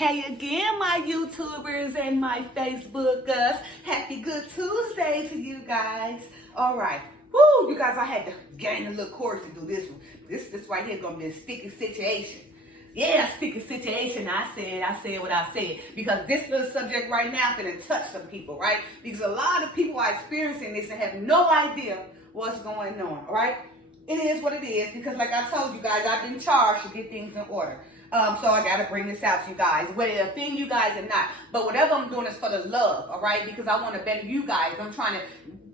Hey again, my YouTubers and my Facebookers. Happy Good Tuesday to you guys. All right. Woo, you guys, I had to gain a little courage to do this one. This right here gonna be a sticky situation. Yeah, sticky situation. I said what I said. Because this little subject right now is gonna touch some people, right? Because a lot of people are experiencing this and have no idea what's going on, all right? It is what it is, because like I told you guys, I've been charged to get things in order. So I got to bring this out to you guys, whether it offend you guys or not. But whatever I'm doing is for the love, all right? Because I want to better you guys. I'm trying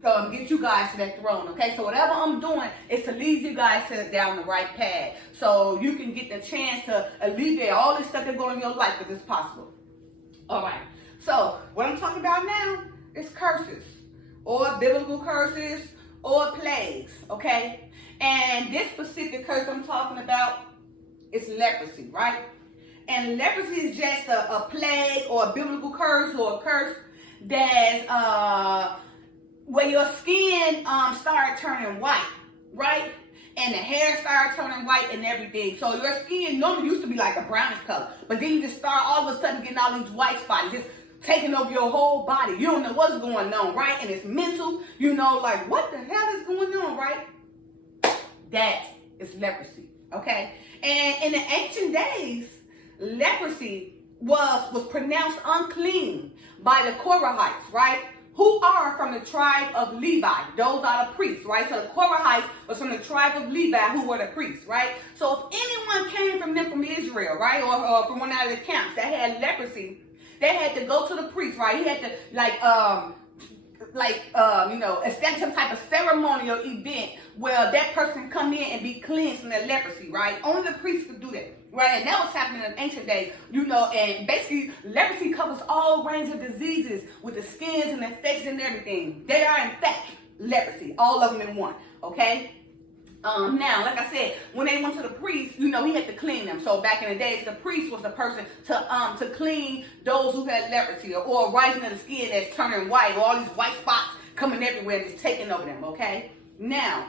to get you guys to that throne, okay? So whatever I'm doing is to lead you guys down the right path, so you can get the chance to alleviate all this stuff that's going on in your life if it's possible. All right. So what I'm talking about now is curses, or biblical curses, or plagues, okay? And this specific curse I'm talking about is leprosy, right? And leprosy is just a plague or a biblical curse, or a curse that's where your skin started turning white, right? And the hair started turning white and everything. So your skin normally used to be like a brownish color, but then you just start all of a sudden getting all these white spots, just taking over your whole body. You don't know what's going on, right? And it's mental, you know, like what the hell is going on, right? That is leprosy, okay? And in the ancient days, leprosy was pronounced unclean by the Korahites, right? Who are from the tribe of Levi. Those are the priests, right? So the Korahites was from the tribe of Levi, who were the priests, right? So if anyone came from them, from Israel, right, or from one out of the camps that had leprosy, they had to go to the priest, right? He had to establish some type of ceremonial event where that person come in and be cleansed from their leprosy, right? Only the priest could do that, right? And that was happening in ancient days, you know, and basically leprosy covers all range of diseases with the skins and infections and everything. They are in fact leprosy, all of them in one, okay? Now, like I said, when they went to the priest, you know, he had to clean them. So back in the days, the priest was the person to clean those who had leprosy, or rising of the skin that's turning white, or all these white spots coming everywhere and just taking over them, okay? Now,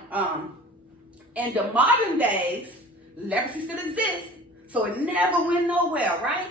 in the modern days, leprosy still exists, so it never went nowhere, right?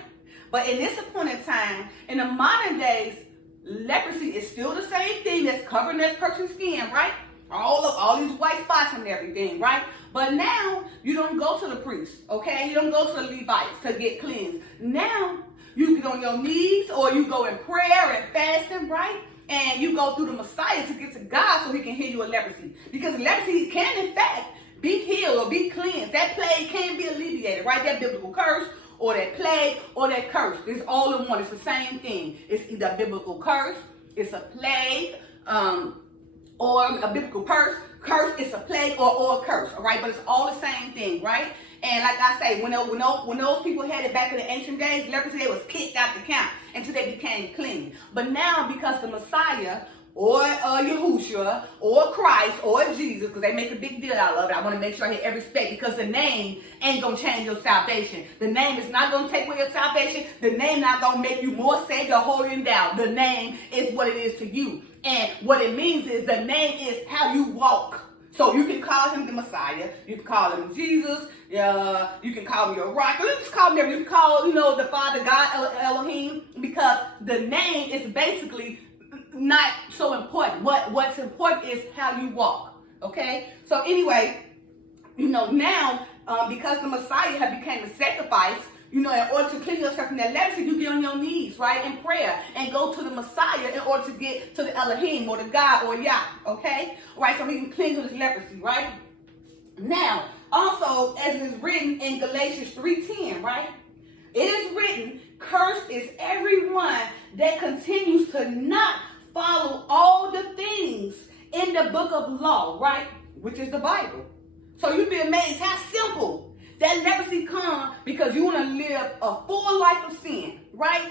But in this appointed time, in the modern days, leprosy is still the same thing that's covering that person's skin, right? All these white spots and everything, right? But now you don't go to the priest, okay? You don't go to the Levites to get cleansed. Now you get on your knees, or you go in prayer and fasting, right? And you go through the Messiah to get to God so he can heal you of leprosy. Because leprosy can in fact be healed or be cleansed. That plague can be alleviated, right? That biblical curse, or that plague, or that curse. It's all in one. It's the same thing. It's either a biblical curse, it's a plague, or a biblical curse, it's a plague, or a curse, all right? But it's all the same thing, right? And like I say, when those people had it back in the ancient days, leprosy, they was kicked out the camp until they became clean. But now, because the Messiah, or Yahushua, or Christ, or Jesus, because they make a big deal out of it, I want to make sure I hit every respect, because the name ain't going to change your salvation. The name is not going to take away your salvation. The name not going to make you more saved or holy and thou. The name is what it is to you. And what it means is the name is how you walk. So you can call him the Messiah. You can call him Jesus. You can call him your rock. You can just call him everything. You can call, you know, the Father, God, Elohim, because the name is basically not so important. What's important is how you walk. Okay? So anyway, you know, now because the Messiah had became a sacrifice, you know, in order to clean yourself from that leprosy, you get on your knees, right, in prayer, and go to the Messiah in order to get to the Elohim, or the God, or Yah, okay? Right, so he can cleanse this leprosy, right? Now, also, as it is written in Galatians 3:10, right? It is written, cursed is everyone that continues to not follow all the things in the book of law, right? Which is the Bible. So you'd be amazed how simple that leprosy comes, because you want to live a full life of sin, right?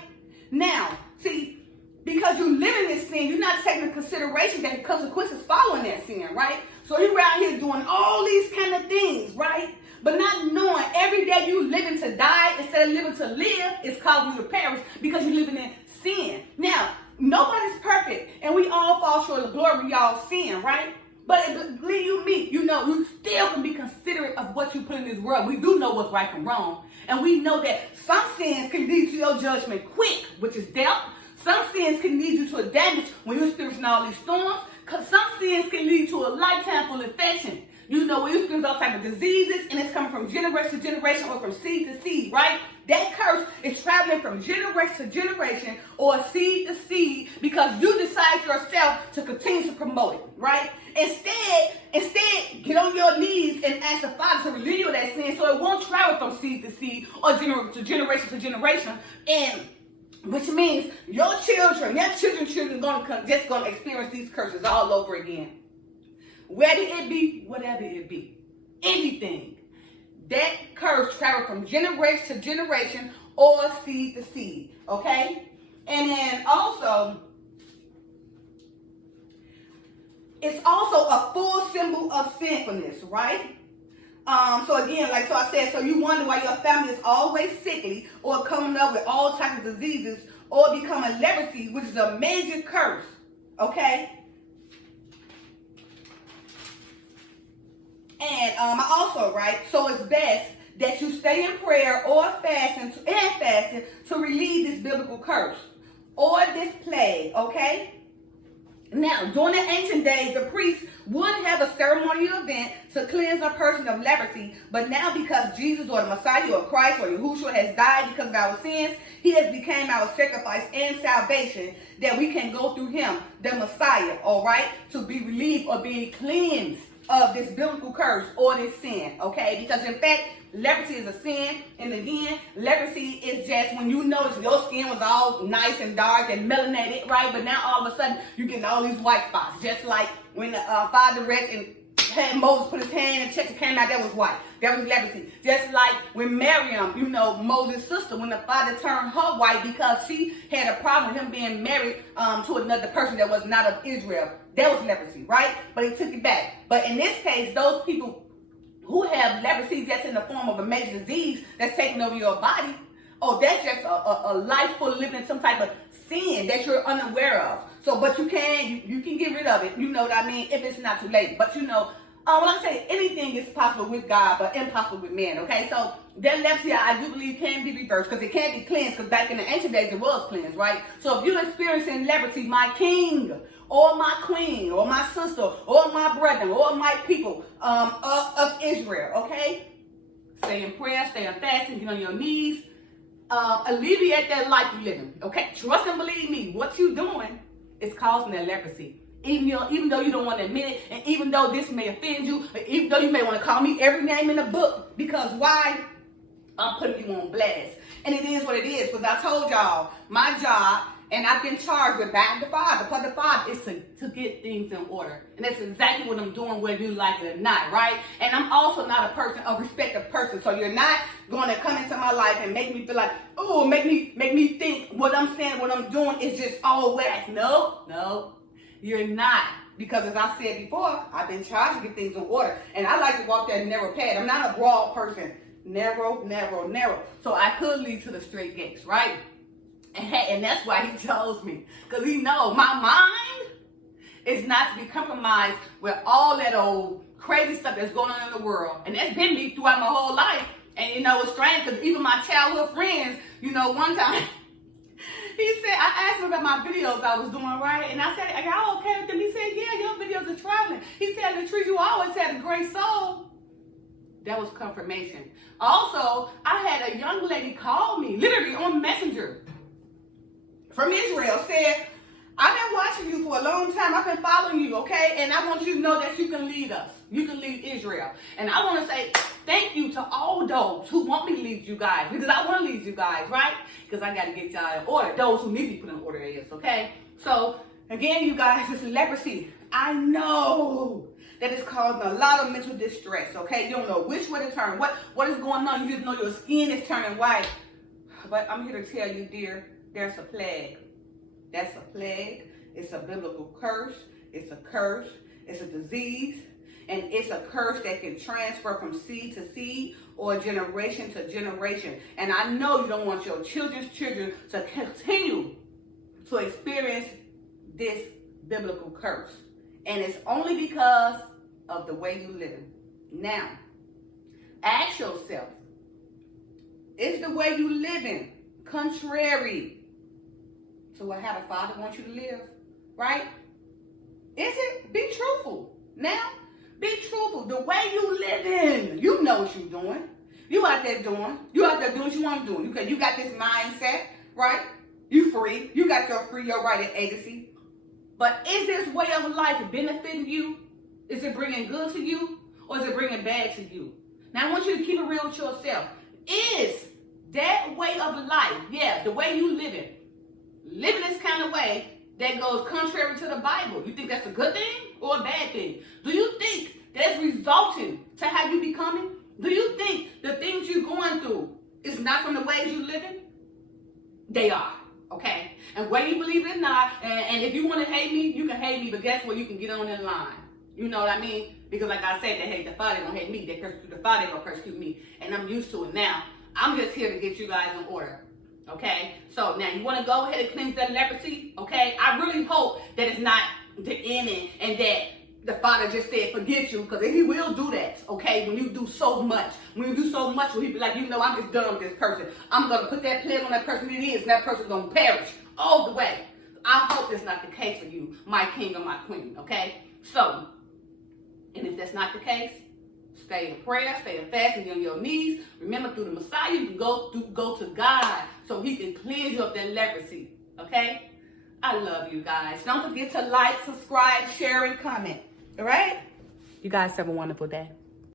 Now, see, because you live in this sin, you're not taking into consideration that the consequences following that sin, right? So you're out here doing all these kind of things, right? But not knowing every day you living to die instead of living to live is causing you to perish, because you're living in sin. Now, nobody's perfect, and we all fall short of the glory. We all sin, right? But believe you me, you know, you still can be considerate of what you put in this world. We do know what's right from wrong. And we know that some sins can lead to your judgment quick, which is death. Some sins can lead you to a damage when you're experiencing all these storms. Because some sins can lead to a lifetime full infection. You know, when you experience all types of diseases, and it's coming from generation to generation or from seed to seed, right? That curse is traveling from generation to generation or seed to seed because you decide yourself to continue to promote it, right? Instead, get on your knees and ask the Father to relieve you of that sin so it won't travel from seed to seed or generation to generation. And which means your children, just gonna experience these curses all over again. Whether it be, whatever it be, anything. That curse travel from generation to generation or seed to seed, okay? And then also, it's also a full symbol of sinfulness, right? So again, like I said, so you wonder why your family is always sickly or coming up with all types of diseases or becoming leprosy, which is a major curse, okay? And I also, right, so it's best that you stay in prayer or fasting to relieve this biblical curse or this plague, okay? Now, during the ancient days, the priest would have a ceremonial event to cleanse a person of leprosy, but now because Jesus or the Messiah or Christ or Yahushua has died because of our sins, he has become our sacrifice and salvation that we can go through him, the Messiah, all right, to be relieved or be cleansed of this biblical curse or this sin, okay? Because in fact, leprosy is a sin, and again, leprosy is just when you notice your skin was all nice and dark and melanated, right? But now all of a sudden, you're getting all these white spots, just like when the Father Rex and had Moses put his hand in the chest and came out, that was white. That was leprosy. Just like when Miriam, you know, Moses' sister, when the father turned her white because she had a problem with him being married to another person that was not of Israel. That was leprosy, right? But he took it back. But in this case, those people who have leprosy that's in the form of a major disease that's taking over your body, oh, that's just a life full of living in some type of sin that you're unaware of. So, but you can get rid of it, you know what I mean, if it's not too late. But you know, when I say anything is possible with God, but impossible with men, okay? So that leprosy, I do believe, can be reversed because it can't be cleansed because back in the ancient days, it was cleansed, right? So if you're experiencing leprosy, my king or my queen or my sister or my brethren or my people of Israel, okay? Stay in prayer, stay in fasting, get on your knees, alleviate that life you're living, okay? Trust and believe me, what you're doing is causing that leprosy. Even though you don't want to admit it, and even though this may offend you, or even though you may want to call me every name in the book, because why? I'm putting you on blast. And it is what it is, because I told y'all, my job, and I've been charged with back the Father, but the Father is to get things in order. And that's exactly what I'm doing, whether you like it or not, right? And I'm also not a respected person, so you're not going to come into my life and make me feel like, oh, make me think what I'm saying, what I'm doing is just all whack. No. You're not, because as I said before, I've been charged to get things in order, and I like to walk that narrow path. I'm not a broad person, narrow. So I could lead to the straight gates, right? And that's why he chose me, because he knows my mind is not to be compromised with all that old crazy stuff that's going on in the world, and that's been me throughout my whole life. And you know, it's strange because even my childhood friends, you know, one time. He said, I asked him about my videos I was doing, right? And I said, are y'all okay with them? He said, yeah, your videos are traveling. He said, Latrice, you always had a great soul. That was confirmation. Also, I had a young lady call me, literally on Messenger, from Israel, said, I've been watching you for a long time. I've been following you, okay? And I want you to know that you can lead us. You can lead Israel. And I want to say thank you to all those who want me to lead you guys, because I want to lead you guys, right? Because I got to get y'all in order. Those who need to be put in order is, okay? So, again, you guys, this is leprosy. I know that it's causing a lot of mental distress, okay? You don't know which way to turn. What is going on? You just know your skin is turning white. But I'm here to tell you, dear, there's a plague. That's a plague. It's a biblical curse. It's a curse. It's a disease. And it's a curse that can transfer from seed to seed or generation to generation. And I know you don't want your children's children to continue to experience this biblical curse. And it's only because of the way you live. Now, ask yourself, Is the way you living contrary to how the Father wants you to live? Right? Is it? Be truthful. Now, be truthful. The way you living, you know what you're doing. You out there doing what you want to do. You got this mindset, right? You free. You got your right at agency. But is this way of life benefiting you? Is it bringing good to you? Or is it bringing bad to you? Now, I want you to keep it real with yourself. Is that way of life, the way you living this kind of way that goes contrary to the Bible, you think that's a good thing or a bad thing? Do you think that's resulting to how you becoming? Do you think the things you're going through is not from the ways you living? They are, okay? And whether you believe it or not, and if you want to hate me, you can hate me, but guess what? You can get on in line. You know what I mean? Because like I said, they hate the Father, they don't hate me. They persecute the Father, they don't persecute me. And I'm used to it now. I'm just here to get you guys in order. Okay? So now you want to go ahead and cleanse that leprosy? Okay? I really hope that it's not the end and that the Father just said forget you, because he will do that, okay? When you do so much. When you do so much, he'll be like, I'm just done with this person. I'm going to put that plague on that person it is, and that person's going to perish all the way. I hope that's not the case for you, my king or my queen, okay? So, and if that's not the case, stay in prayer, stay in fasting on your knees. Remember, through the Messiah, you can go to God so he can cleanse you of that leprosy, okay? I love you guys. Don't forget to like, subscribe, share, and comment, all right? You guys have a wonderful day.